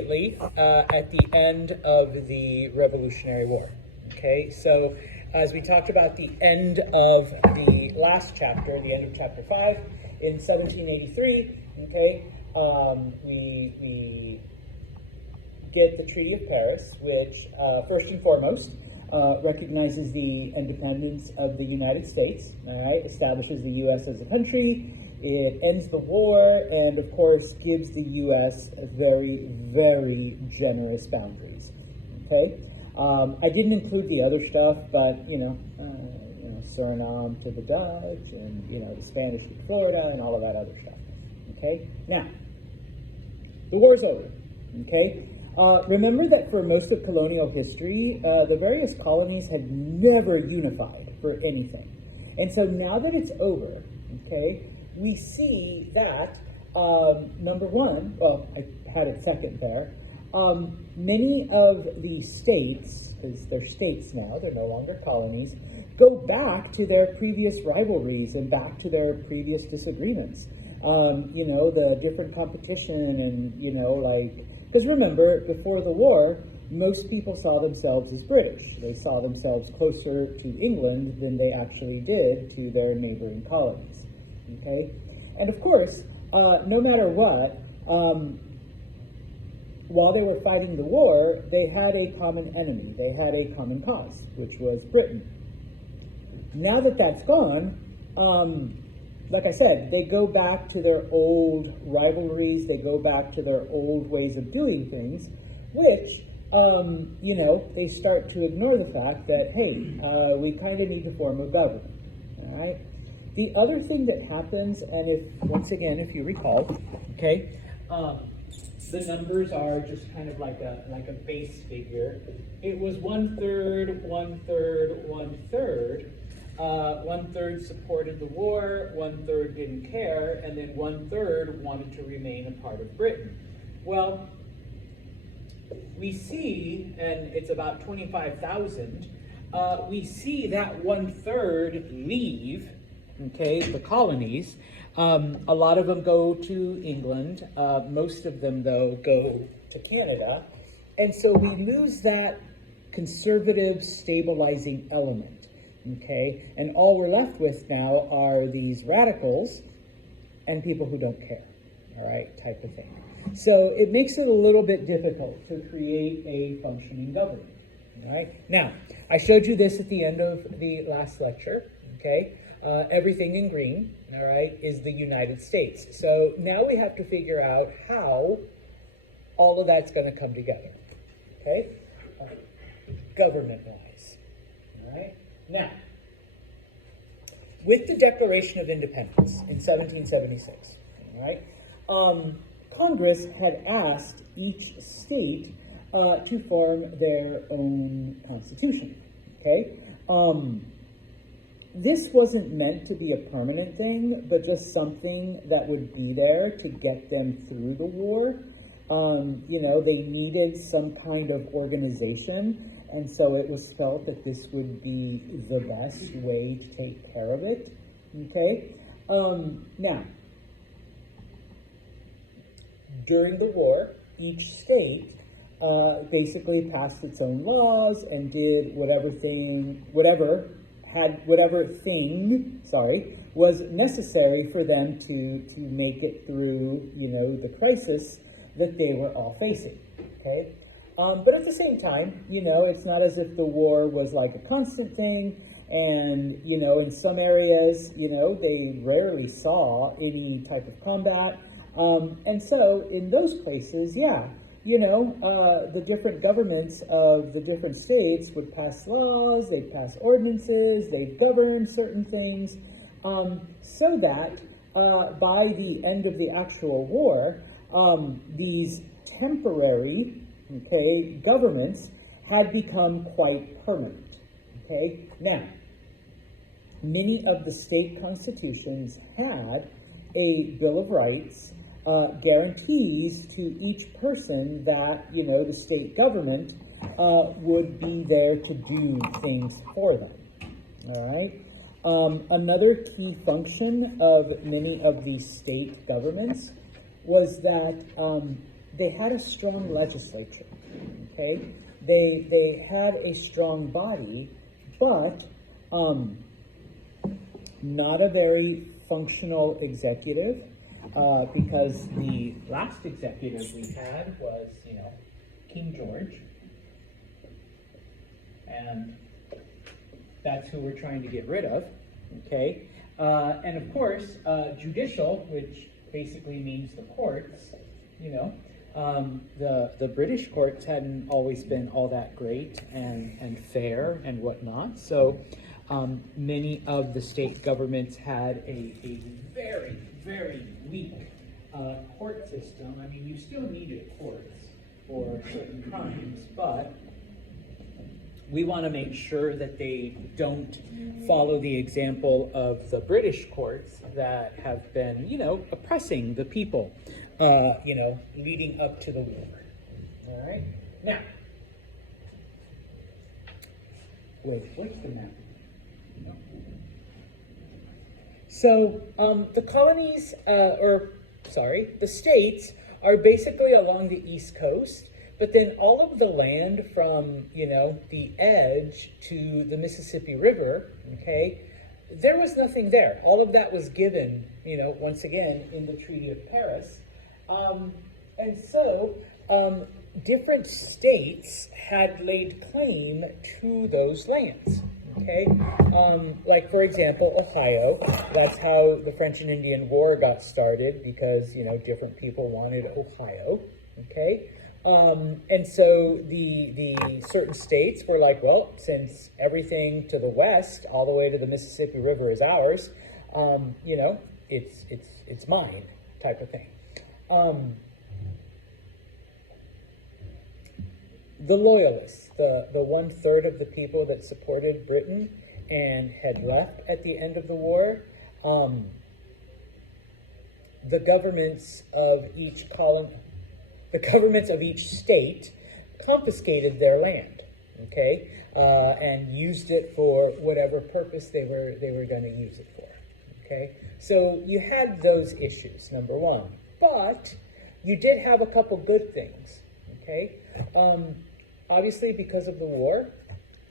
at the end of the Revolutionary War. Okay, so as we talked about the end of the last chapter, the end of chapter 5, in 1783, okay, we get the Treaty of Paris, which first and foremost recognizes the independence of the United States, all right, establishes the U.S. as a country. It ends the war and, of course, gives the U.S. very, very generous boundaries. Okay, I didn't include the other stuff, but Suriname to the Dutch, and the Spanish to Florida, and all of that other stuff. Okay, now the war's over. Okay, remember that for most of colonial history, the various colonies had never unified for anything, and so now that it's over, okay, we see that, number one, well, I had it second there, many of the states, because they're states now, they're no longer colonies, go back to their previous rivalries and back to their previous disagreements. The different competition and, because remember, before the war, most people saw themselves as British. They saw themselves closer to England than they actually did to their neighboring colonies. Okay, and of course, no matter what, while they were fighting the war, they had a common enemy. They had a common cause, which was Britain. Now that that's gone, like I said, they go back to their old rivalries. They go back to their old ways of doing things, which, they start to ignore the fact that, hey, we kind of need to form a government, all right? The other thing that happens, and if you recall, okay, the numbers are just kind of like a base figure. It was 1/3, 1/3, 1/3. 1/3 supported the war, 1/3 didn't care, and then 1/3 wanted to remain a part of Britain. Well, we see, and it's about 25,000, we see that 1/3 leave, okay, the colonies. A lot of them go to England. Most of them, though, go to Canada. And so we lose that conservative stabilizing element, okay? And all we're left with now are these radicals and people who don't care, all right, type of thing. So it makes it a little bit difficult to create a functioning government, all right? Now, I showed you this at the end of the last lecture, okay? Everything in green, all right, is the United States. So now we have to figure out how all of that's going to come together, okay, government-wise, all right? Now, with the Declaration of Independence in 1776, all right, Congress had asked each state to form their own constitution, okay? This wasn't meant to be a permanent thing, but just something that would be there to get them through the war. They needed some kind of organization, and so it was felt that this would be the best way to take care of it, okay? Now, during the war, each state basically passed its own laws and did whatever thing was necessary for them to make it through, the crisis that they were all facing, okay? But at the same time, it's not as if the war was like a constant thing, and, in some areas, they rarely saw any type of combat, and so in those places, the different governments of the different states would pass laws, they'd pass ordinances, they'd govern certain things, so that by the end of the actual war, these temporary, governments had become quite permanent, Now, many of the state constitutions had a Bill of Rights, guarantees to each person that, the state government would be there to do things for them, all right? Another key function of many of these state governments was that they had a strong legislature, okay? They had a strong body, but not a very functional executive, because the last executive we had was, King George, and that's who we're trying to get rid of, okay? And of course, judicial, which basically means the courts, the British courts hadn't always been all that great and fair and whatnot. So many of the state governments had a very, very weak court system. I mean, you still needed courts for certain crimes, but we want to make sure that they don't follow the example of the British courts that have been, oppressing the people, leading up to the war. All right? Now, what's the map? No. So, the colonies, the states are basically along the East Coast. But then all of the land from, the edge to the Mississippi River, okay, there was nothing there. All of that was given, once again, in the Treaty of Paris. And so different states had laid claim to those lands, okay? Like, for example, Ohio. That's how the French and Indian War got started, because, different people wanted Ohio, okay? And so the certain states were like, well, since everything to the west, all the way to the Mississippi River is ours, it's mine, type of thing. The Loyalists, the 1/3 of the people that supported Britain and had left at the end of the war, the governments of each state confiscated their land, okay, and used it for whatever purpose they were going to use it for, okay. So you had those issues, number one, but you did have a couple good things, okay. Obviously, because of the war,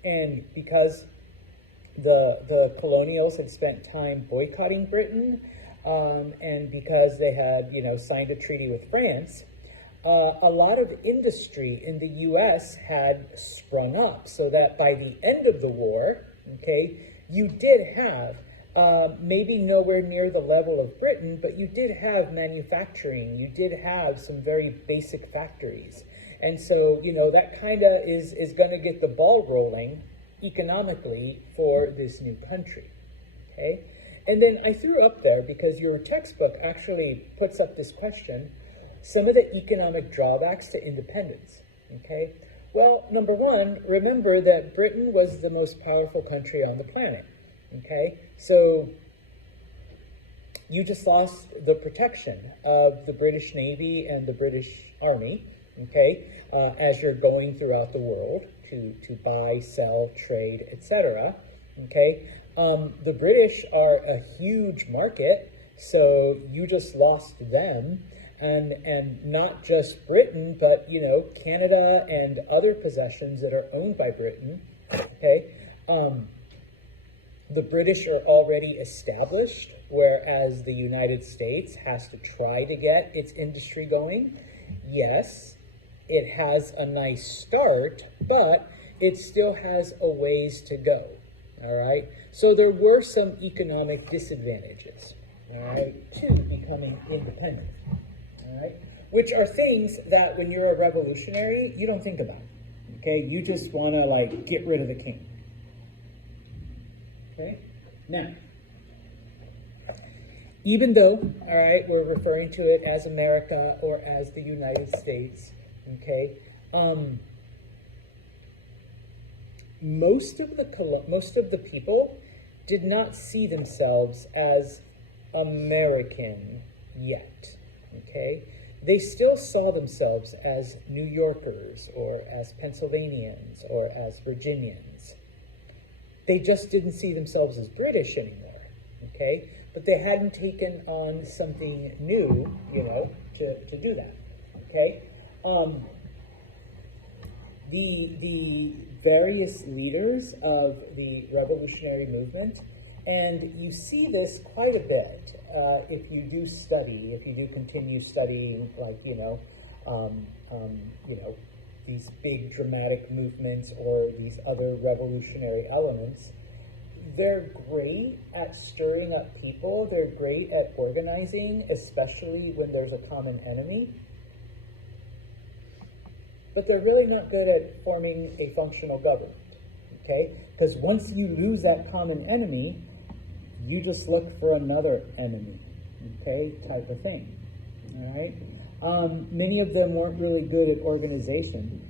and because the colonials had spent time boycotting Britain, and because they had signed a treaty with France. A lot of industry in the U.S. had sprung up, so that by the end of the war, okay, you did have, maybe nowhere near the level of Britain, but you did have manufacturing, you did have some very basic factories. And so, that kind of is going to get the ball rolling economically for this new country, okay? And then I threw up there, because your textbook actually puts up this question, some of the economic drawbacks to independence, okay? Well, number one, remember that Britain was the most powerful country on the planet, okay? So you just lost the protection of the British Navy and the British Army, okay, as you're going throughout the world to buy, sell, trade, etc., okay? The British are a huge market, so you just lost them. And not just Britain, but, Canada and other possessions that are owned by Britain, okay? The British are already established, whereas the United States has to try to get its industry going. Yes, it has a nice start, but it still has a ways to go, all right? So there were some economic disadvantages, all right, to becoming independent. All right, which are things that when you're a revolutionary, you don't think about, okay? You just want to, get rid of the king, okay? Now, even though, all right, we're referring to it as America or as the United States, okay, most of the people did not see themselves as American yet. Okay, they still saw themselves as New Yorkers or as Pennsylvanians or as Virginians. They just didn't see themselves as British anymore, okay? But they hadn't taken on something new, to do that, okay? um, the various leaders of the revolutionary movement, and you see this quite a bit if you do study, if you do continue studying, like these big dramatic movements or these other revolutionary elements. They're great at stirring up people. They're great at organizing, especially when there's a common enemy. But they're really not good at forming a functional government, okay? Because once you lose that common enemy, you just look for another enemy, okay, type of thing, all right? Many of them weren't really good at organization.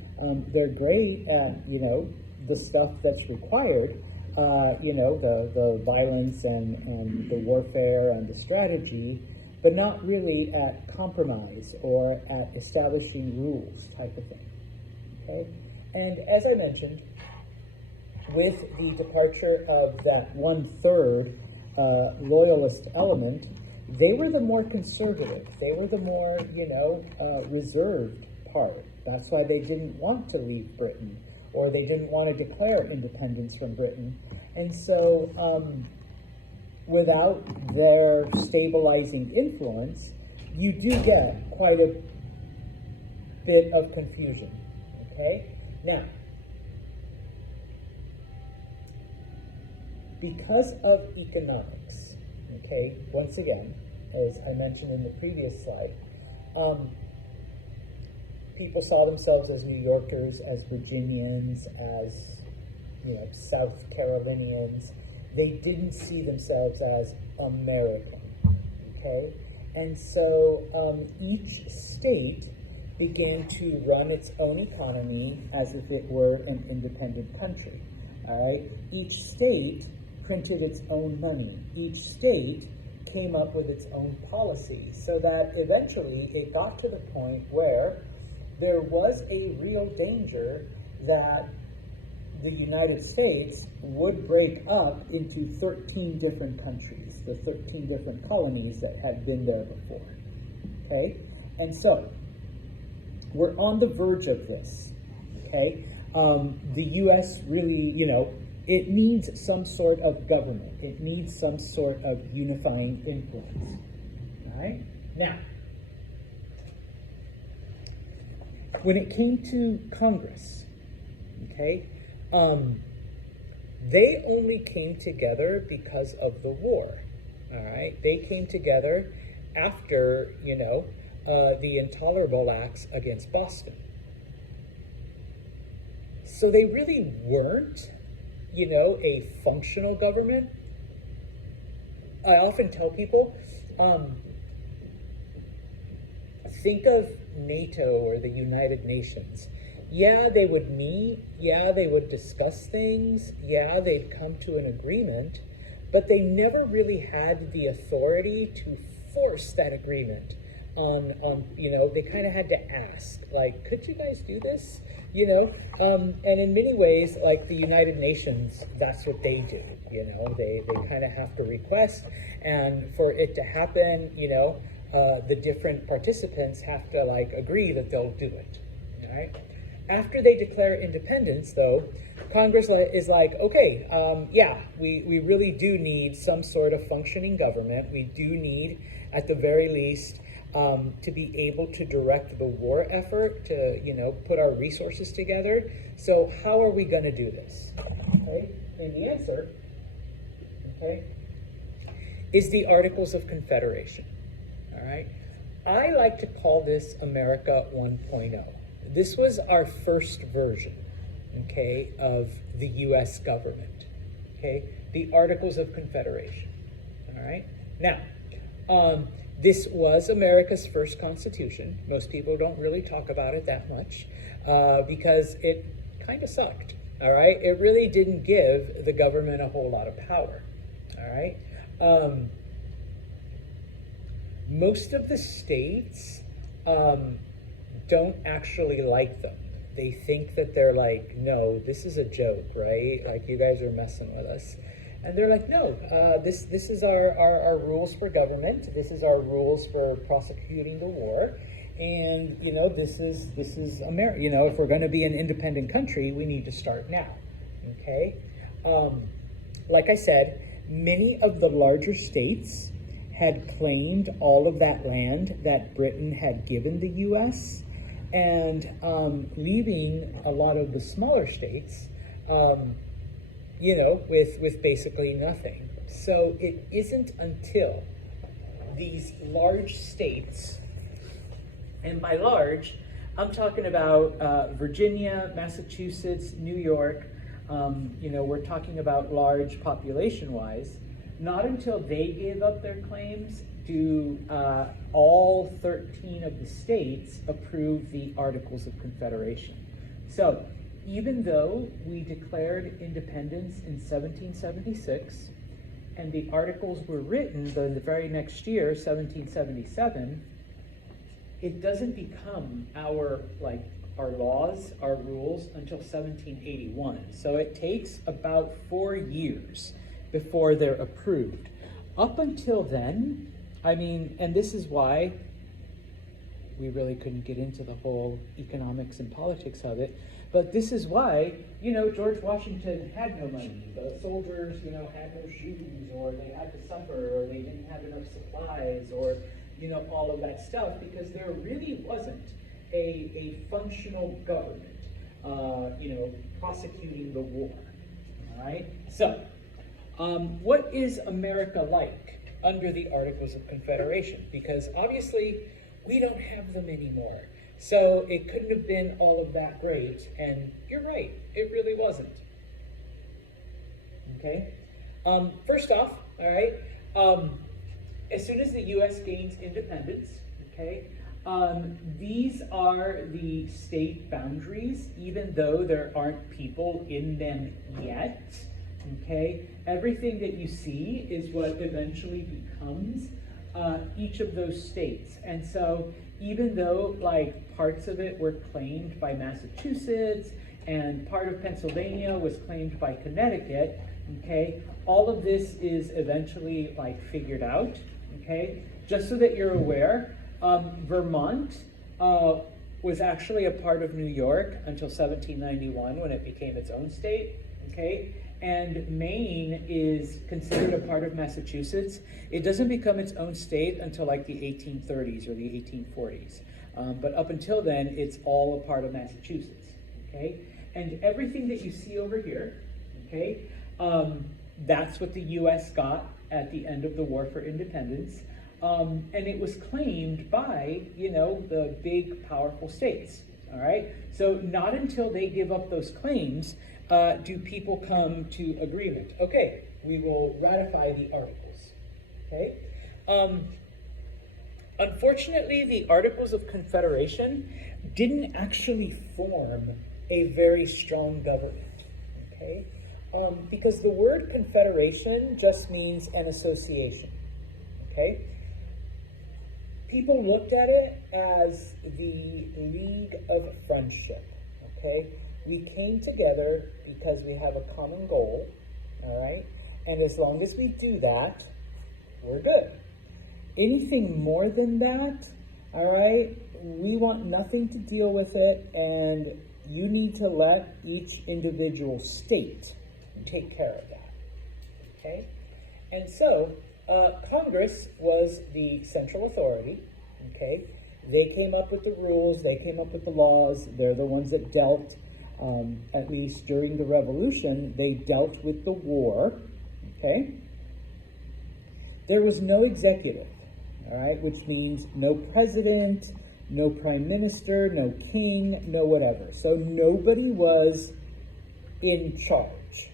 They're great at, the stuff that's required, the violence and the warfare and the strategy, but not really at compromise or at establishing rules type of thing, okay? And as I mentioned, with the departure of that 1/3 loyalist element, they were the more conservative. They were the more, reserved part. That's why they didn't want to leave Britain, or they didn't want to declare independence from Britain. And so, without their stabilizing influence, you do get quite a bit of confusion, okay? Now, because of economics, okay, once again, as I mentioned in the previous slide, people saw themselves as New Yorkers, as Virginians, as, South Carolinians. They didn't see themselves as American, okay? And so each state began to run its own economy as if it were an independent country, all right? Each state printed its own money. Each state came up with its own policy, so that eventually it got to the point where there was a real danger that the United States would break up into 13 different countries, the 13 different colonies that had been there before, okay? And so, we're on the verge of this, okay? The U.S. really, it needs some sort of government. It needs some sort of unifying influence, all right? Now, when it came to Congress, okay, they only came together because of the war, all right? They came together after, the Intolerable Acts against Boston. So they really weren't, a functional government. I often tell people, think of NATO or the United Nations. Yeah, they would meet. Yeah, they would discuss things. Yeah, they'd come to an agreement, but they never really had the authority to force that agreement on they kind of had to ask, like, could you guys do this? And in many ways, like the United Nations, that's what they do. They kind of have to request, and for it to happen, the different participants have to agree that they'll do it. All right. After they declare independence, though, Congress is like, okay, we really do need some sort of functioning government. We do need, at the very least, to be able to direct the war effort, to, put our resources together. So how are we going to do this? Okay, and the answer, okay, is the Articles of Confederation. All right, I like to call this America 1.0. This was our first version, okay, of the U.S. government, okay, the Articles of Confederation. All right, now, this was America's first constitution. Most people don't really talk about it that much because it kind of sucked, all right? It really didn't give the government a whole lot of power, all right? Most of the states don't actually like them. They think that they're like, no, this is a joke, right? Like, you guys are messing with us. And they're like, no, this is our rules for government. This is our rules for prosecuting the war. And this is America. If we're going to be an independent country, we need to start now. Okay, like I said, many of the larger states had claimed all of that land that Britain had given the U.S. and leaving a lot of the smaller states, with basically nothing. So it isn't until these large states, and by large, I'm talking about Virginia, Massachusetts, New York. We're talking about large population-wise. Not until they gave up their claims do all 13 of the states approve the Articles of Confederation. So even though we declared independence in 1776, and the Articles were written the very next year, 1777, it doesn't become our laws, our rules, until 1781. So it takes about 4 years before they're approved. Up until then, and this is why we really couldn't get into the whole economics and politics of it, but this is why, George Washington had no money. The soldiers, had no shoes, or they had to suffer, or they didn't have enough supplies, or, all of that stuff, because there really wasn't a functional government, prosecuting the war, all right? So, what is America like under the Articles of Confederation? Because obviously, we don't have them anymore. So it couldn't have been all of that great, and you're right, it really wasn't. Okay? First off, all right, as soon as the U.S. gains independence, okay, these are the state boundaries, even though there aren't people in them yet, okay? Everything that you see is what eventually becomes each of those states. And so even though parts of it were claimed by Massachusetts and part of Pennsylvania was claimed by Connecticut, okay, all of this is eventually figured out, okay? Just so that you're aware, Vermont was actually a part of New York until 1791 when it became its own state, okay? And Maine is considered a part of Massachusetts. It doesn't become its own state until the 1830s or the 1840s. But up until then, it's all a part of Massachusetts, okay? And everything that you see over here, okay, that's what the U.S. got at the end of the War for Independence. And it was claimed by, the big, powerful states, all right? So not until they give up those claims do people come to agreement. Okay, we will ratify the Articles, okay? Unfortunately, the Articles of Confederation didn't actually form a very strong government, okay? Because the word confederation just means an association, okay? People looked at it as the League of Friendship, okay? We came together because we have a common goal, all right? And as long as we do that, we're good. Anything more than that, all right, we want nothing to deal with it, and you need to let each individual state take care of that, okay? And so, Congress was the central authority, okay? They came up with the rules, they came up with the laws, they're the ones that dealt, at least during the Revolution, they dealt with the war, okay? There was no executive, all right, which means no president, no prime minister, no king, no whatever. So nobody was in charge,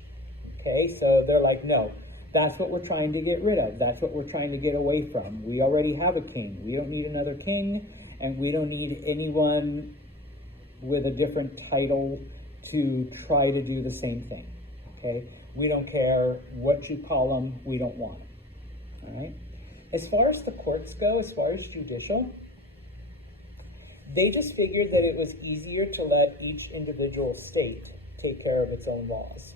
okay? So they're like, no, that's what we're trying to get rid of. That's what we're trying to get away from. We already have a king. We don't need another king, and we don't need anyone with a different title to try to do the same thing, okay? We don't care what you call them, we don't want them, all right? As far as the courts go, as far as judicial, they just figured that it was easier to let each individual state take care of its own laws.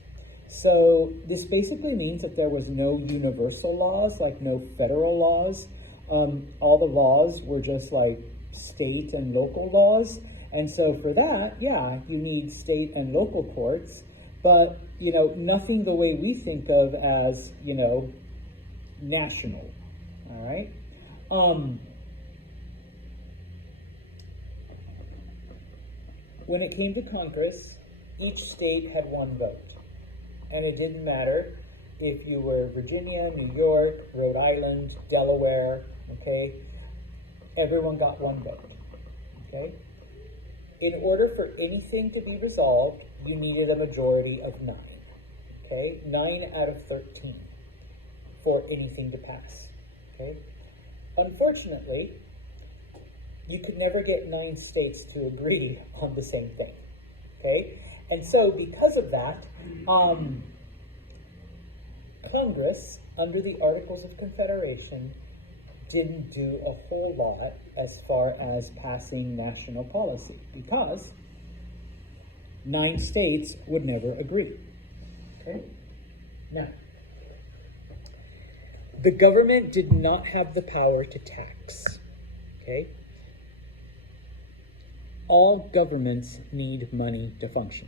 So this basically means that there was no universal laws, like no federal laws. All the laws were just state and local laws. And so for that, yeah, you need state and local courts, but, nothing the way we think of as, national, all right? When it came to Congress, each state had one vote, and it didn't matter if you were Virginia, New York, Rhode Island, Delaware, okay? Everyone got one vote, okay? In order for anything to be resolved, you needed a majority of 9, okay? 9 out of 13 for anything to pass, okay? Unfortunately, you could never get 9 states to agree on the same thing, okay? And so because of that, Congress, under the Articles of Confederation, didn't do a whole lot as far as passing national policy because 9 states would never agree. Okay? Now, the government did not have the power to tax. Okay? All governments need money to function.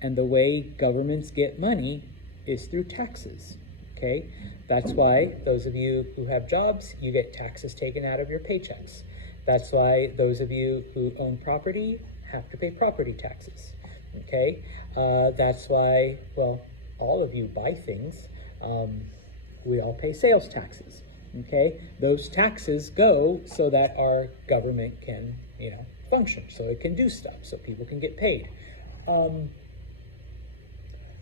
And the way governments get money is through taxes. Okay? That's why those of you who have jobs, you get taxes taken out of your paychecks. That's why those of you who own property have to pay property taxes. Okay? That's why, well, all of you buy things. We all pay sales taxes. Okay? Those taxes go so that our government can, function, so it can do stuff, so people can get paid.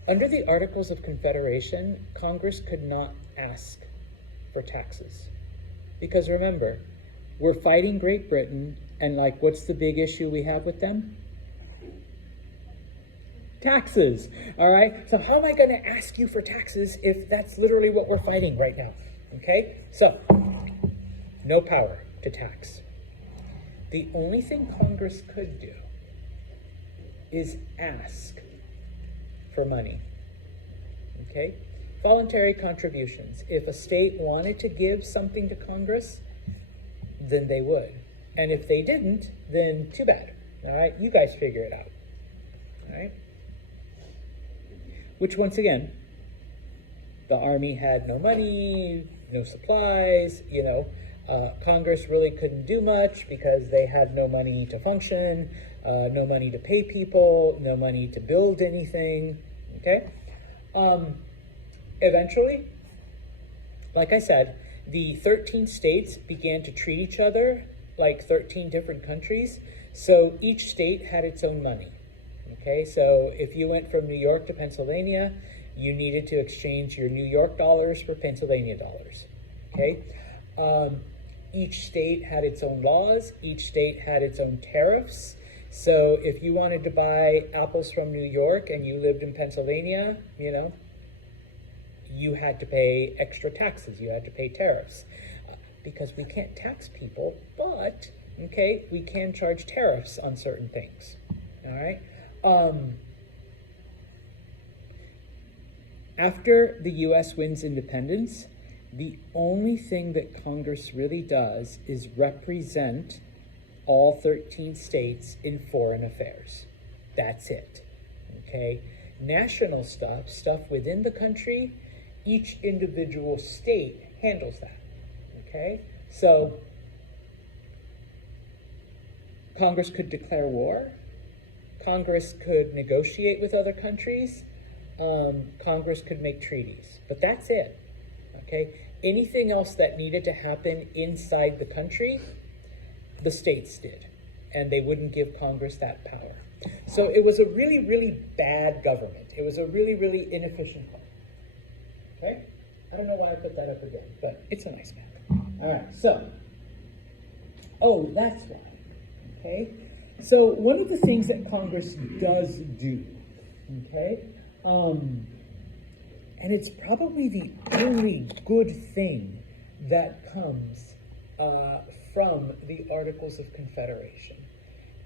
Under the Articles of Confederation, Congress could not ask for taxes. Because remember, we're fighting Great Britain, and what's the big issue we have with them? Taxes, all right? So how am I gonna ask you for taxes if that's literally what we're fighting right now, okay? So, no power to tax. The only thing Congress could do is ask for money, okay? Voluntary contributions. If a state wanted to give something to Congress, then they would. And if they didn't, then too bad, all right? You guys figure it out, all right? Which, once again, the Army had no money, no supplies, Congress really couldn't do much because they had no money to function, no money to pay people, no money to build anything, okay? Eventually, like I said, the 13 states began to treat each other like 13 different countries, so each state had its own money, okay? So if you went from New York to Pennsylvania, you needed to exchange your New York dollars for Pennsylvania dollars, okay? Each state had its own laws, each state had its own tariffs. So if you wanted to buy apples from New York and you lived in Pennsylvania, you had to pay extra taxes, you had to pay tariffs. Because we can't tax people, but, okay, we can charge tariffs on certain things, all right? After the U.S. wins independence, the only thing that Congress really does is represent all 13 states in foreign affairs. That's it, okay? National stuff within the country, each individual state handles that, okay? So Congress could declare war, Congress could negotiate with other countries, Congress could make treaties, but that's it, okay? Anything else that needed to happen inside the country, the states did, and they wouldn't give Congress that power. So it was a really, really bad government. It was a really, really inefficient one, okay? I don't know why I put that up again, but it's a nice map. All right, so, that's why, okay? So one of the things that Congress does do, okay, and it's probably the only good thing that comes from the Articles of Confederation,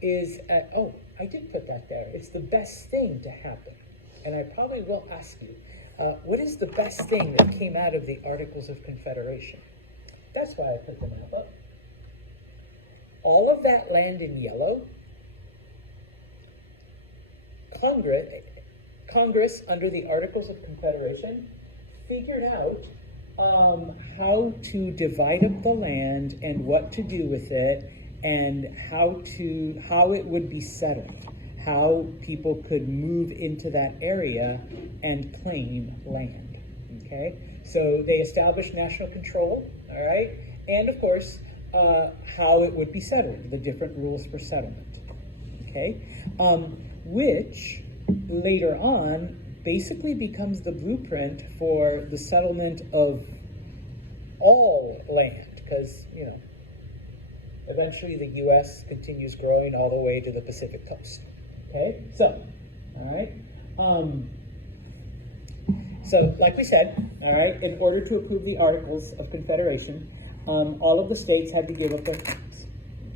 is, I did put that there. It's the best thing to happen. And I probably will ask you, what is the best thing that came out of the Articles of Confederation? That's why I put the map up. all of that land in yellow, Congress, under the Articles of Confederation, figured out how to divide up the land and what to do with it, and how it would be settled, how people could move into that area and claim land. Okay, so they established national control. All right, and of course, how it would be settled, the different rules for settlement. Okay, which later on basically becomes the blueprint for the settlement of all land, because, you know, eventually the U.S. continues growing all the way to the Pacific coast. Okay, so, all right. So, like we said, all right, in order to approve the Articles of Confederation, all of the states had to give up their claims.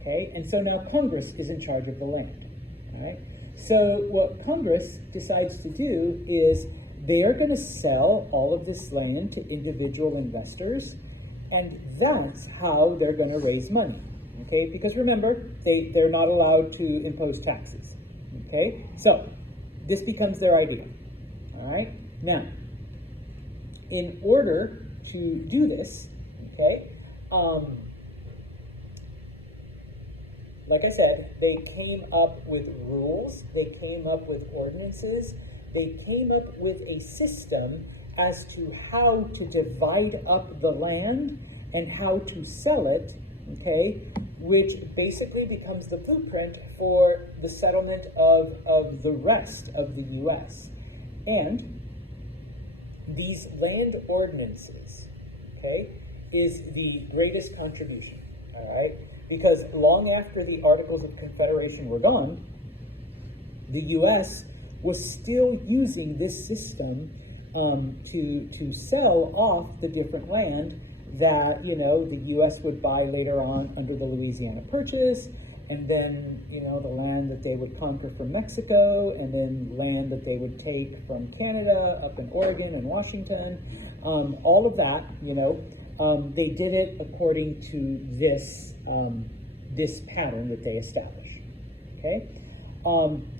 Okay, and so now Congress is in charge of the land. All right. So what Congress decides to do is they are going to sell all of this land to individual investors, and that's how they're going to raise money. Okay, because remember, they're not allowed to impose taxes. Okay, so this becomes their idea. All right, now, in order to do this, okay, like I said, they came up with rules, they came up with ordinances, they came up with a system as to how to divide up the land and how to sell it, okay, which basically becomes the blueprint for the settlement of the rest of the U.S. And these land ordinances, okay, is the greatest contribution, all right? Because long after the Articles of Confederation were gone, the U.S. was still using this system to sell off the different land that, you know, the U.S. would buy later on under the Louisiana Purchase, and then, you know, the land that they would conquer from Mexico, and then land that they would take from Canada up in Oregon and Washington. All of that, you know, they did it according to this this pattern that they established. Okay,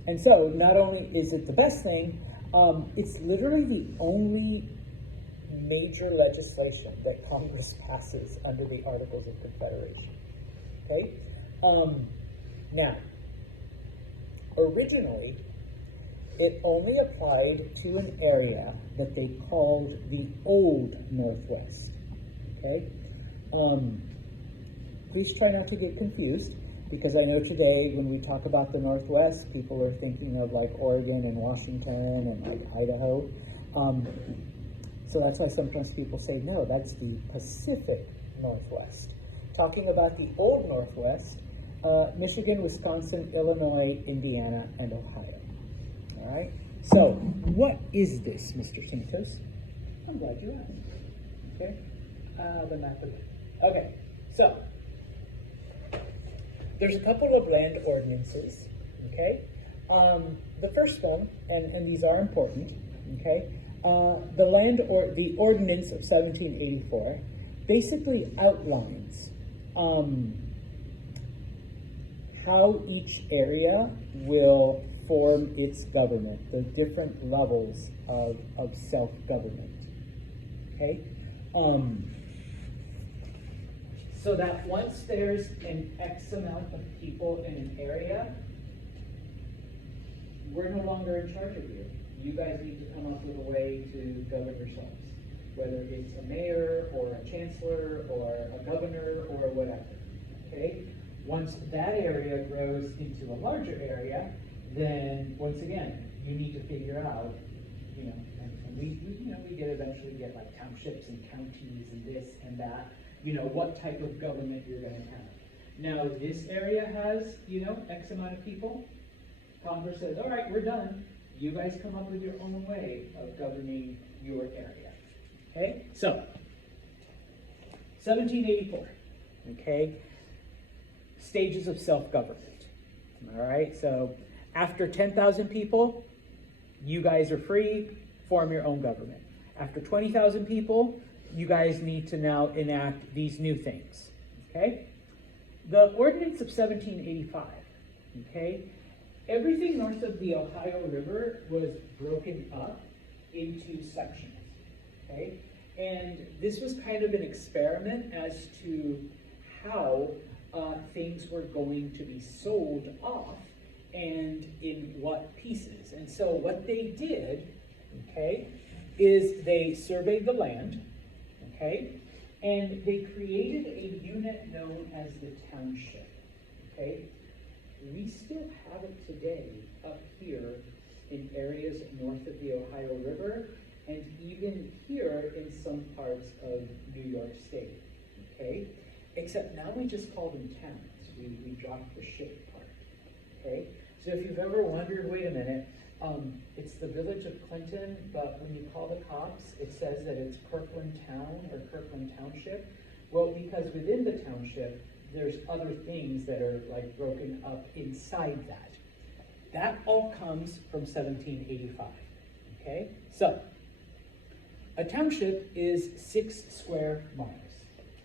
and so not only is it the best thing, it's literally the only major legislation that Congress passes under the Articles of Confederation. Okay, now originally it only applied to an area that they called the Old Northwest. Okay, please try not to get confused, because I know today when we talk about the Northwest, people are thinking of like Oregon and Washington and like Idaho. So that's why sometimes people say, no, that's the Pacific Northwest. Talking about the Old Northwest, Michigan, Wisconsin, Illinois, Indiana, and Ohio. All right, so what is this, Mr. Santos? I'm glad you asked. Okay, the map again. Okay, so there's a couple of land ordinances, okay? The first one, and these are important, okay? The Ordinance of 1784 basically outlines how each area will form its government, the different levels of self-government, okay? So that once there's an X amount of people in an area, we're no longer in charge of you. You guys need to come up with a way to govern yourselves, whether it's a mayor or a chancellor or a governor or whatever, okay? Once that area grows into a larger area, then once again, you need to figure out, you know, and we eventually get like townships and counties and this and that, you know, what type of government you're going to have. Now, this area has, you know, X amount of people. Congress says, all right, we're done. You guys come up with your own way of governing your area. Okay, so 1784, okay, stages of self-government. All right, so after 10,000 people, you guys are free, form your own government. After 20,000 people, you guys need to now enact these new things, okay? the ordinance of 1785, okay, everything north of the Ohio River was broken up into sections, okay? And this was kind of an experiment as to how things were going to be sold off and in what pieces. And so what they did, okay, is they surveyed the land, okay, and they created a unit known as the township, okay? We still have it today up here in areas north of the Ohio River, and even here in some parts of New York State, okay? Except now we just call them towns. We dropped the ship part, okay? So if you've ever wondered, wait a minute, it's the village of Clinton, but when you call the cops, it says that it's Kirkland Town or Kirkland Township. Well, because within the township, there's other things that are like broken up inside that. That all comes from 1785, okay? So, a township is 6 square miles.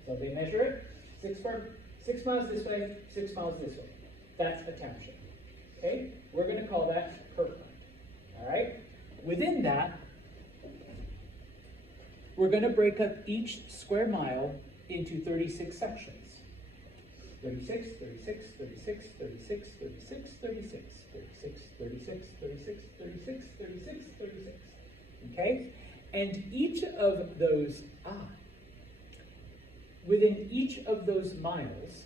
So they measure it, 6 miles this way, 6 miles this way. That's a township, okay? We're gonna call that Kirkland, all right? Within that, we're gonna break up each square mile into 36 sections. 36, 36, 36, 36, 36, 36, 36, 36, 36, 36, 36, 36, okay? And each of those, within each of those miles,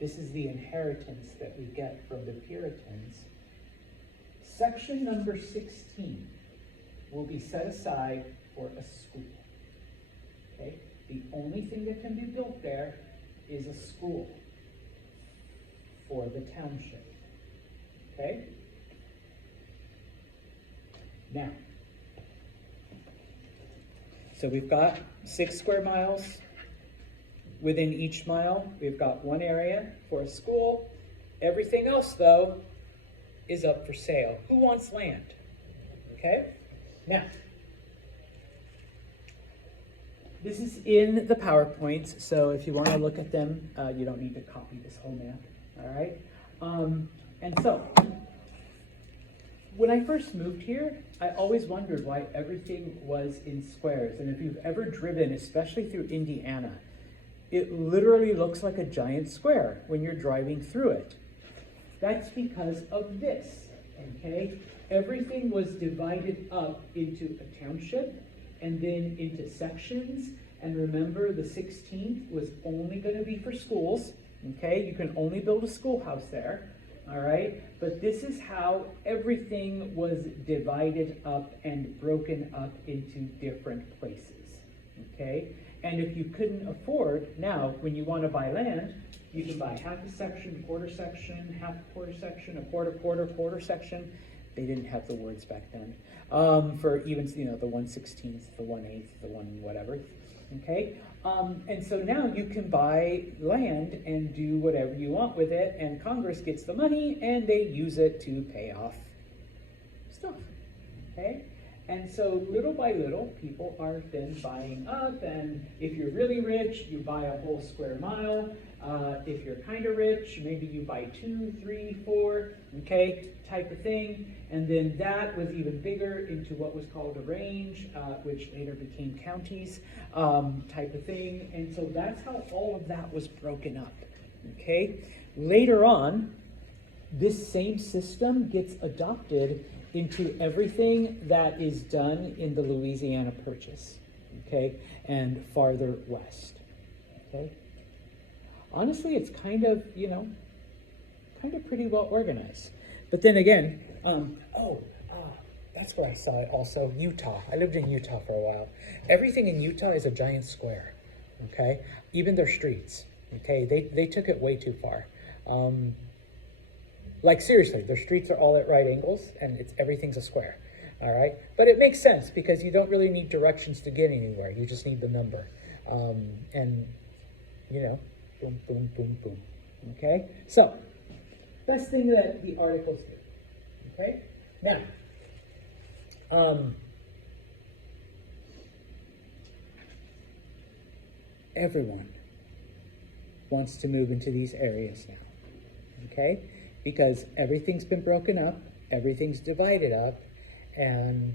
this is the inheritance that we get from the Puritans, section number 16 will be set aside for a school, okay? The only thing that can be built there is a school for the township, okay? Now, so we've got 6 square miles. Within each mile, we've got one area for a school. Everything else, though, is up for sale. Who wants land? Okay? Now, this is in the PowerPoints, so if you want to look at them, you don't need to copy this whole map, all right? And so, when I first moved here, I always wondered why everything was in squares. And if you've ever driven, especially through Indiana, it literally looks like a giant square when you're driving through it. That's because of this, okay? Everything was divided up into a township and then into sections. And remember, the 16th was only going to be for schools, okay? You can only build a schoolhouse there. All right, but this is how everything was divided up and broken up into different places, okay? And if you couldn't afford, now, when you want to buy land, you can buy half a section, quarter section, half a quarter section, a quarter section. They didn't have the words back then. For even, you know, the 1/16th, the 1/8, the 1 whatever, okay? And so now you can buy land and do whatever you want with it, and Congress gets the money and they use it to pay off stuff, okay? And so little by little, people are then buying up, and if you're really rich, you buy a whole square mile. If you're kind of rich, maybe you buy 2, 3, 4, okay, type of thing. And then that was even bigger into what was called a range, which later became counties, type of thing. And so that's how all of that was broken up, okay? Later on, this same system gets adopted into everything that is done in the Louisiana Purchase, okay, and farther west, okay? Honestly, it's kind of, you know, kind of pretty well organized. But then again, that's where I saw it also, Utah. I lived in Utah for a while. Everything in Utah is a giant square, okay? Even their streets, okay? They took it way too far. Like seriously, their streets are all at right angles and everything's a square, all right? But it makes sense because you don't really need directions to get anywhere. You just need the number. And, you know, boom, boom, boom, boom, okay? So, best thing that the articles do, okay? Now, everyone wants to move into these areas now, okay? Because everything's been broken up, everything's divided up, and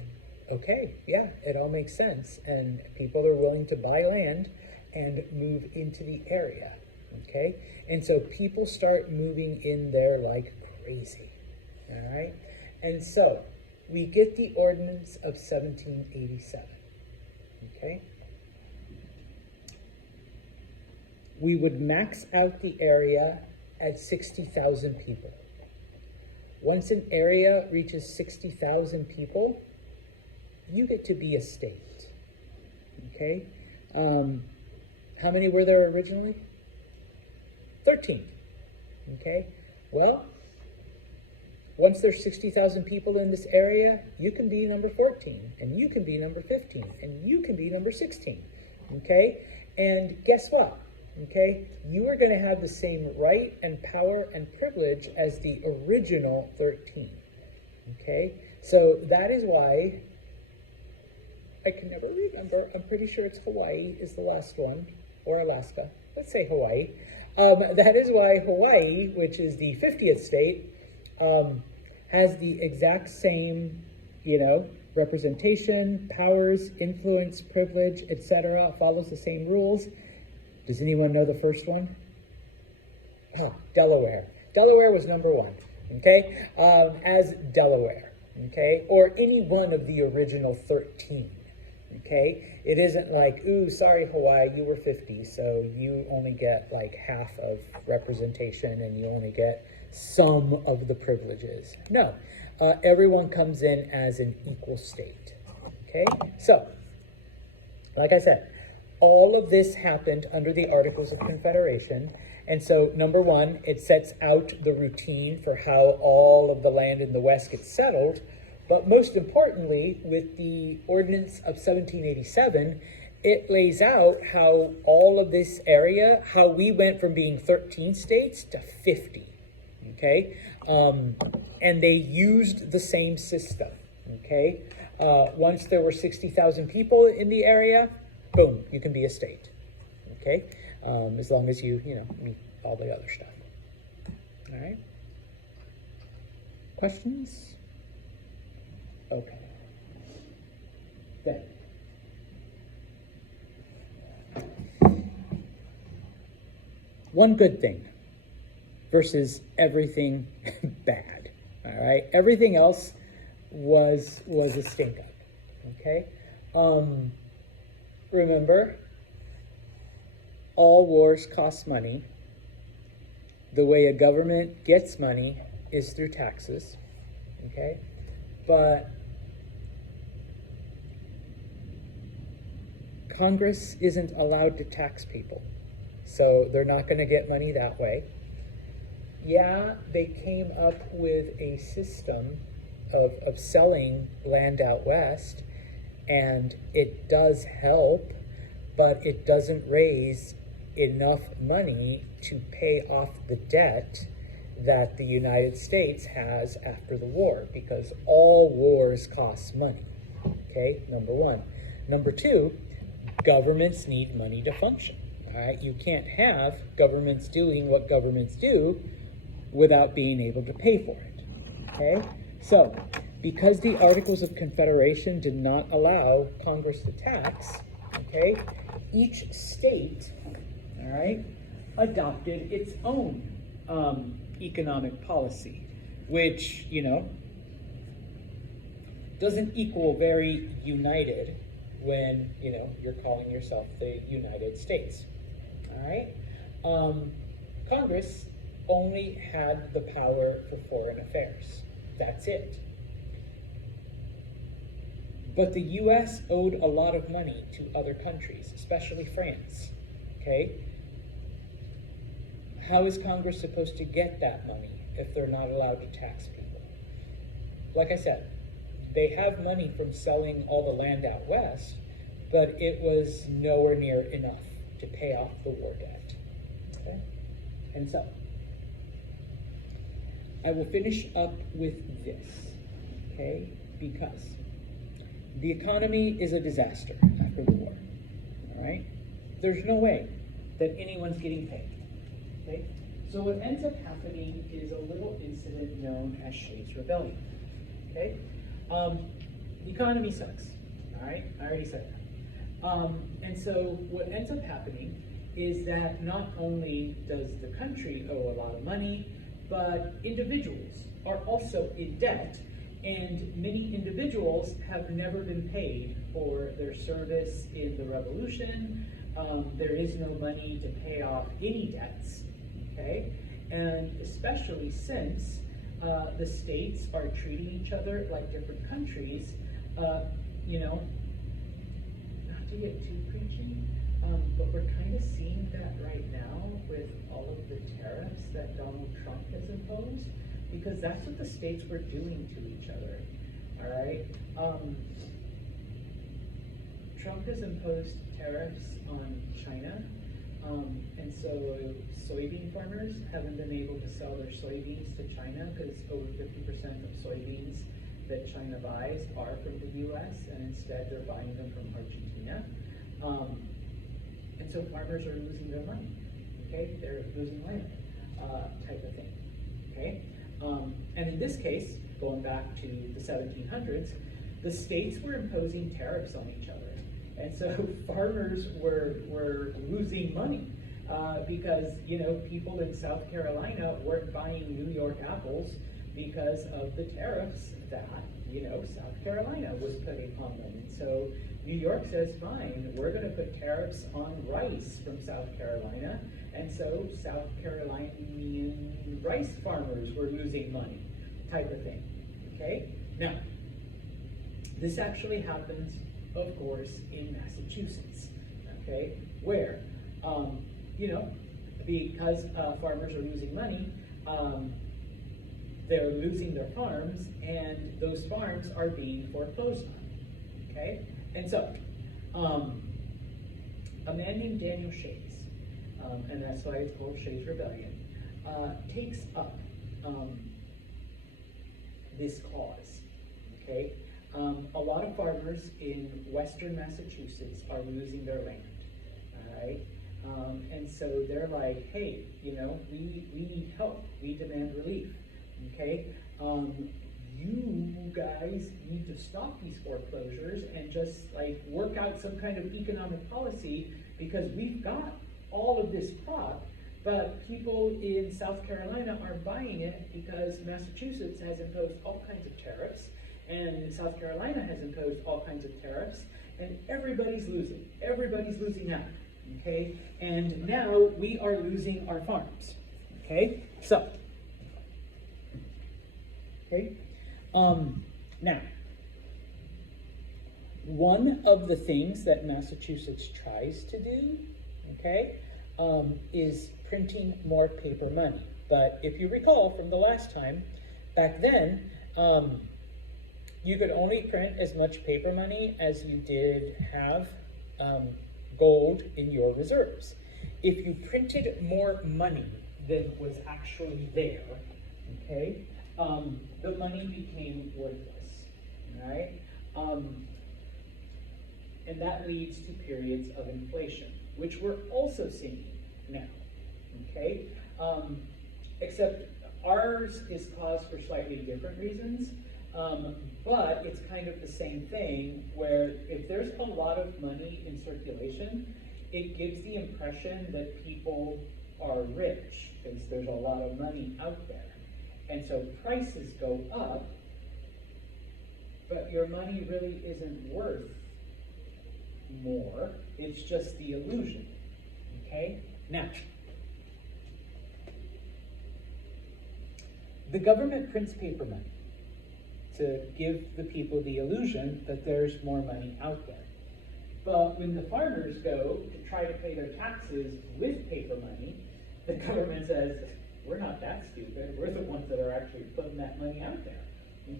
okay, yeah, it all makes sense, and people are willing to buy land and move into the area, okay? And so people start moving in there like crazy, all right? And so we get the Ordinance of 1787, okay? We would max out the area at 60,000 people. Once an area reaches 60,000 people, you get to be a state, okay? How many were there originally? 13, okay? Well, once there's 60,000 people in this area, you can be number 14, and you can be number 15, and you can be number 16, okay? And guess what? Okay, you are going to have the same right and power and privilege as the original 13. Okay, so that is why I can never remember. I'm pretty sure it's Hawaii is the last one, or Alaska. Let's say Hawaii. That is why Hawaii, which is the 50th state, has the exact same, representation, powers, influence, privilege, etc. Follows the same rules. Does anyone know the first one? Oh, Delaware. Delaware was number 1, okay? As Delaware, okay? Or any one of the original 13, okay? It isn't like, ooh, sorry, Hawaii, you were 50, so you only get like half of representation and you only get some of the privileges. No, everyone comes in as an equal state, okay? So, like I said, all of this happened under the Articles of Confederation. And so, number 1, it sets out the routine for how all of the land in the West gets settled. But most importantly, with the Ordinance of 1787, it lays out how all of this area, how we went from being 13 states to 50, okay? And they used the same system, okay? Once there were 60,000 people in the area, boom, you can be a state, okay? As long as you meet all the other stuff. All right? Questions? Okay. Then. One good thing versus everything bad, all right? Everything else was a stink up, okay? Remember, all wars cost money. The way a government gets money is through taxes, okay? But Congress isn't allowed to tax people, so they're not going to get money that way. Yeah, they came up with a system of selling land out west, and it does help, but it doesn't raise enough money to pay off the debt that the United States has after the war, because all wars cost money, okay, number 1. Number 2, governments need money to function, all right? You can't have governments doing what governments do without being able to pay for it, okay? So, because the Articles of Confederation did not allow Congress to tax, okay, each state, all right, adopted its own economic policy, which, doesn't equal very united when, you're calling yourself the United States, all right? Congress only had the power for foreign affairs. That's it. But the U.S. owed a lot of money to other countries, especially France, okay? How is Congress supposed to get that money if they're not allowed to tax people? Like I said, they have money from selling all the land out west, but it was nowhere near enough to pay off the war debt, okay? And so, I will finish up with this, okay? Because the economy is a disaster after the war, all right? There's no way that anyone's getting paid, Okay? So what ends up happening is a little incident known as Shays' Rebellion. Okay? The economy sucks. All right? I already said that. And so what ends up happening is that not only does the country owe a lot of money, but individuals are also in debt, and many individuals have never been paid for their service in the revolution. There is no money to pay off any debts, okay? And especially since the states are treating each other like different countries, you know, not to get too preachy, but we're kind of seeing that right now with all of the tariffs that Donald Trump has imposed, because that's what the states were doing to each other, all right? Trump has imposed tariffs on China, and so soybean farmers haven't been able to sell their soybeans to China because over 50% of soybeans that China buys are from the US, and instead they're buying them from Argentina. And so farmers are losing their money, okay? They're losing land, type of thing, okay? And in this case, going back to the 1700s, the states were imposing tariffs on each other. And so farmers were losing money because, you know, people in South Carolina weren't buying New York apples because of the tariffs that, you know, South Carolina was putting on them. And so New York says, fine, we're going to put tariffs on rice from South Carolina. And so South Carolinian rice farmers were losing money, type of thing, okay? Now, this actually happens, of course, in Massachusetts, okay? Where, you know, because farmers are losing money, they're losing their farms, and those farms are being foreclosed on, okay? And so, a man named Daniel Shays, and that's why it's called Shays' Rebellion, takes up this cause, okay? A lot of farmers in western Massachusetts are losing their land, all right? And so they're like, hey, you know, we need help, we demand relief, okay? You guys need to stop these foreclosures and just like work out some kind of economic policy, because we've got all of this crop, but people in South Carolina aren't buying it because Massachusetts has imposed all kinds of tariffs, and South Carolina has imposed all kinds of tariffs, and everybody's losing out, okay? And now we are losing our farms, okay? So, okay? Now, one of the things that Massachusetts tries to do, okay, is printing more paper money. But if you recall from the last time, back then, you could only print as much paper money as you did have gold in your reserves. If you printed more money than was actually there, okay, the money became worthless, all right? And that leads to periods of inflation, which we're also seeing now, okay? Except ours is caused for slightly different reasons, but it's kind of the same thing, where if there's a lot of money in circulation, it gives the impression that people are rich because there's a lot of money out there. And so prices go up, but your money really isn't worth more. It's just the illusion, okay? Now, the government prints paper money to give the people the illusion that there's more money out there. But when the farmers go to try to pay their taxes with paper money, the government says, we're not that stupid. We're the ones that are actually putting that money out there.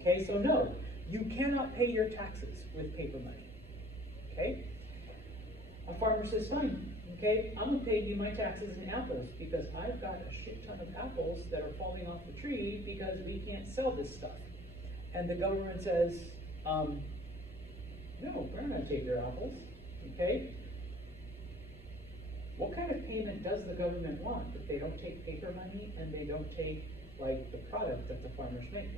Okay, so no, you cannot pay your taxes with paper money. Okay? A farmer says, fine, okay, I'm gonna pay you my taxes in apples because I've got a shit ton of apples that are falling off the tree because we can't sell this stuff. And the government says, no, we're not gonna take your apples, okay? what kind of payment does the government want if they don't take paper money and they don't take, like, the product that the farmers make?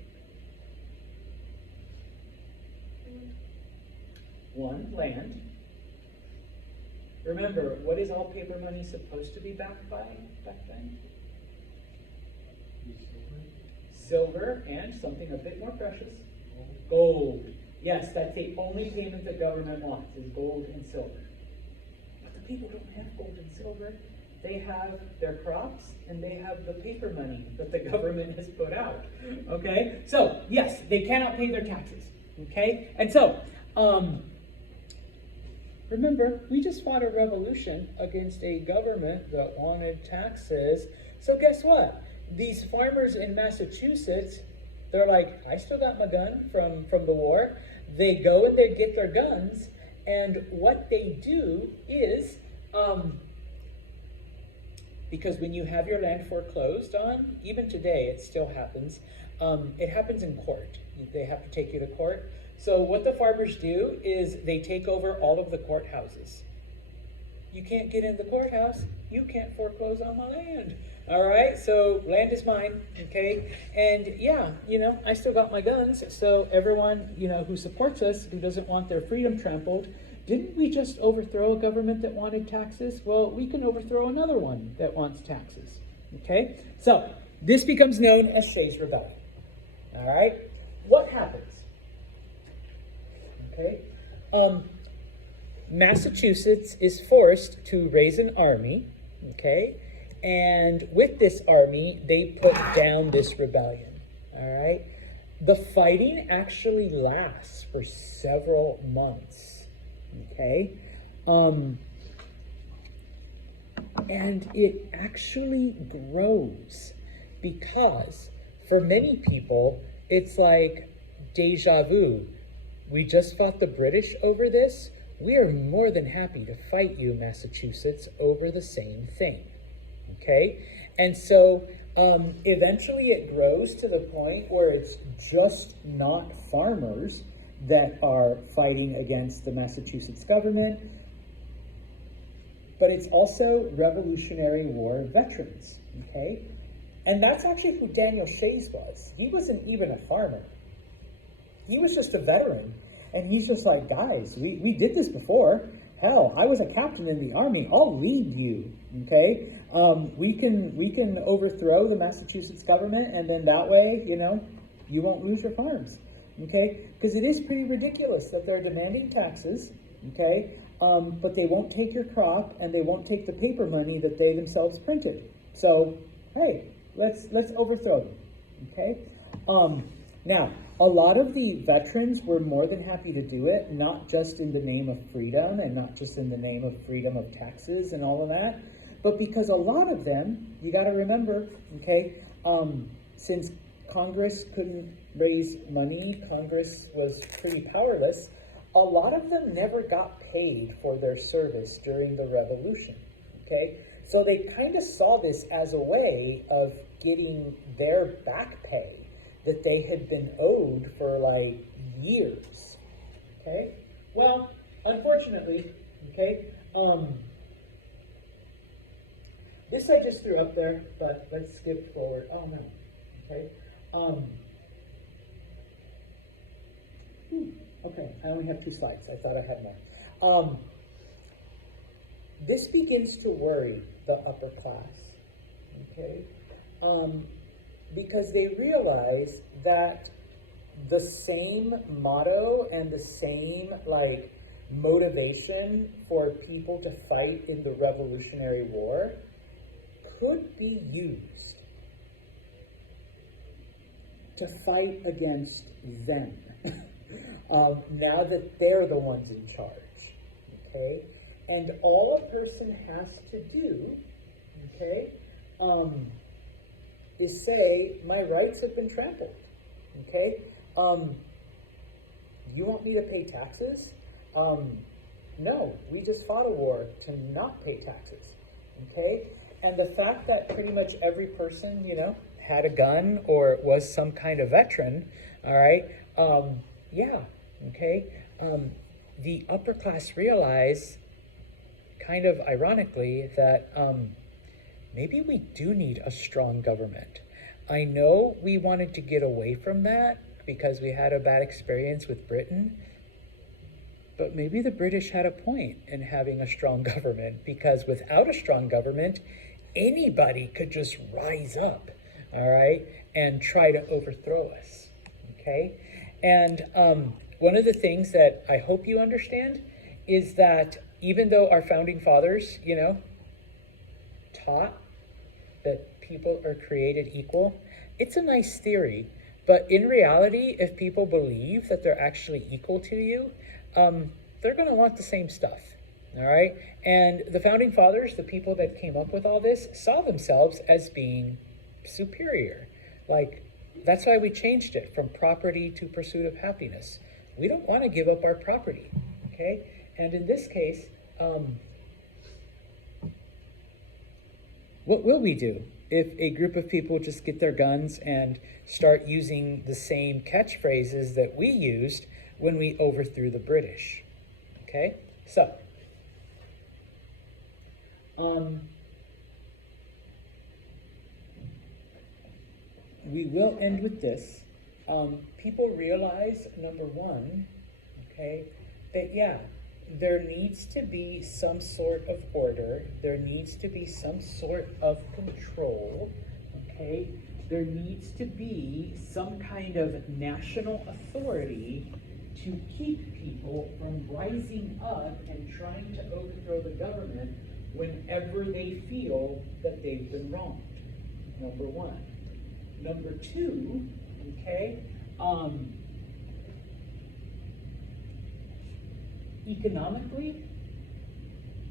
One, land. Remember, what is all paper money supposed to be backed by back then? Silver and something a bit more precious. Gold. Yes, that's the only payment the government wants, is gold and silver. But the people don't have gold and silver. They have their crops and they have the paper money that the government has put out. Okay? So, yes, they cannot pay their taxes. Okay? And so, remember, we just fought a revolution against a government that wanted taxes. So guess what? These farmers in Massachusetts, they're like, I still got my gun from the war. They go and they get their guns, and what they do is, because when you have your land foreclosed on, even today it still happens, it happens in court. They have to take you to court. So what the farmers do is they take over all of the courthouses. You can't get in the courthouse, you can't foreclose on my land. All right, so land is mine, okay? And yeah, I still got my guns, so everyone, who supports us, who doesn't want their freedom trampled, didn't we just overthrow a government that wanted taxes? Well, we can overthrow another one that wants taxes, okay? So this becomes known as Shays' Rebellion, all right? What happens? Okay, Massachusetts is forced to raise an army, okay? And with this army, they put down this rebellion, all right? The fighting actually lasts for several months, okay? And it actually grows because for many people, it's like deja vu. We just fought the British over this. We are more than happy to fight you, Massachusetts, over the same thing. Okay? And so eventually it grows to the point where it's just not farmers that are fighting against the Massachusetts government, but it's also Revolutionary War veterans. Okay? And that's actually who Daniel Shays was. He wasn't even a farmer. He was just a veteran. And he's just like, guys, we did this before. Hell, I was a captain in the army. I'll lead you, okay? We can overthrow the Massachusetts government, and then that way, you won't lose your farms, okay? Because it is pretty ridiculous that they're demanding taxes, okay? But they won't take your crop, and they won't take the paper money that they themselves printed. So, hey, let's overthrow them, okay? Now, a lot of the veterans were more than happy to do it, not just in the name of freedom and not just in the name of freedom of taxes and all of that, but because a lot of them, you got to remember, okay, since Congress couldn't raise money, Congress was pretty powerless, a lot of them never got paid for their service during the Revolution, okay? So they kind of saw this as a way of getting their back pay that they had been owed for like years, okay? Well, unfortunately, okay, this I just threw up there, but let's skip forward. Oh no, okay. Okay, I only have 2 slides. I thought I had more. This begins to worry the upper class, okay? Because they realize that the same motto and the same motivation for people to fight in the Revolutionary War could be used to fight against them now that they're the ones in charge, okay? And all a person has to do, okay, is say, my rights have been trampled, okay? You want me to pay taxes? No, we just fought a war to not pay taxes, okay? And the fact that pretty much every person, had a gun or was some kind of veteran, all right, yeah, okay? The upper class realize, kind of ironically that maybe we do need a strong government. I know we wanted to get away from that because we had a bad experience with Britain, but maybe the British had a point in having a strong government, because without a strong government, anybody could just rise up, all right, and try to overthrow us, okay? And one of the things that I hope you understand is that even though our founding fathers, taught that people are created equal, it's a nice theory, but in reality, if people believe that they're actually equal to you, they're going to want the same stuff, all right? And the founding fathers, the people that came up with all this, saw themselves as being superior. Like, that's why we changed it from property to pursuit of happiness. We don't want to give up our property, okay? And in this case, what will we do if a group of people just get their guns and start using the same catchphrases that we used when we overthrew the British? Okay, so we will end with this. People realize, number one, okay, that there needs to be some sort of order. There needs to be some sort of control, okay? There needs to be some kind of national authority to keep people from rising up and trying to overthrow the government whenever they feel that they've been wronged, number one. Number two, okay, economically,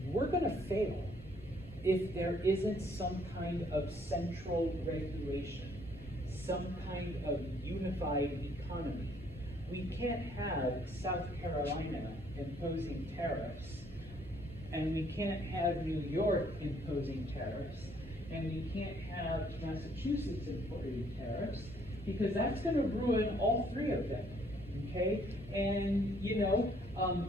we're going to fail if there isn't some kind of central regulation, some kind of unified economy. We can't have South Carolina imposing tariffs, and we can't have New York imposing tariffs, and we can't have Massachusetts imposing tariffs, because that's going to ruin all three of them, okay? And,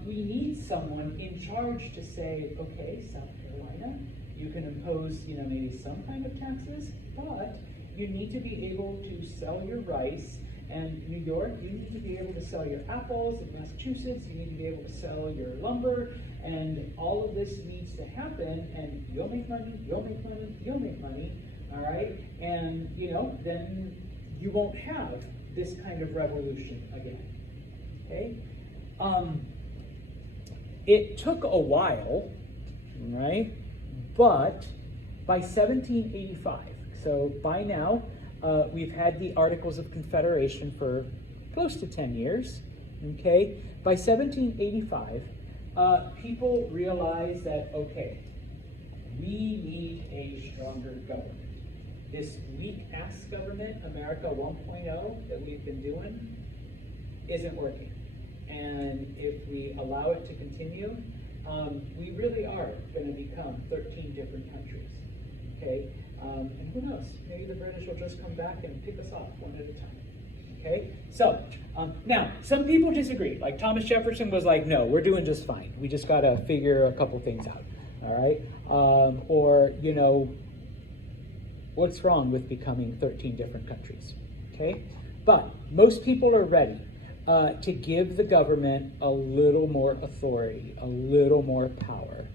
we need someone in charge to say, okay, South Carolina, you can impose, maybe some kind of taxes, but you need to be able to sell your rice. And New York, you need to be able to sell your apples. In Massachusetts, you need to be able to sell your lumber. And all of this needs to happen, and you'll make money, you'll make money, you'll make money, all right? And, then you won't have this kind of revolution again, okay? It took a while, right? But by 1785, so by now, we've had the Articles of Confederation for close to 10 years, okay? By 1785, people realized that, okay, we need a stronger government. This weak-ass government, America 1.0, that we've been doing, isn't working. And if we allow it to continue, we really are going to become 13 different countries, okay? And who knows, maybe the British will just come back and pick us off one at a time, okay? So, now, some people disagree. Like Thomas Jefferson was like, no, we're doing just fine. We just got to figure a couple things out, all right? Or, what's wrong with becoming 13 different countries, okay? But most people are ready to give the government a little more authority, a little more power.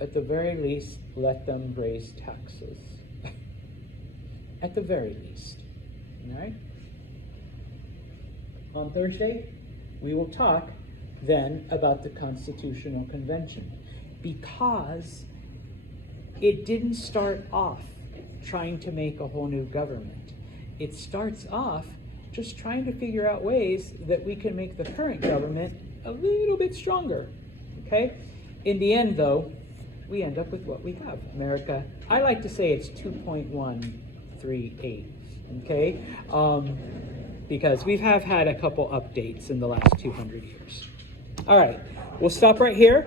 At the very least, let them raise taxes. At the very least, all right? On Thursday, we will talk then about the Constitutional Convention, because it didn't start off trying to make a whole new government. It starts off just trying to figure out ways that we can make the current government a little bit stronger, okay? In the end, though, we end up with what we have. America, I like to say it's 2.138, okay? Because we have had a couple updates in the last 200 years. All right, we'll stop right here.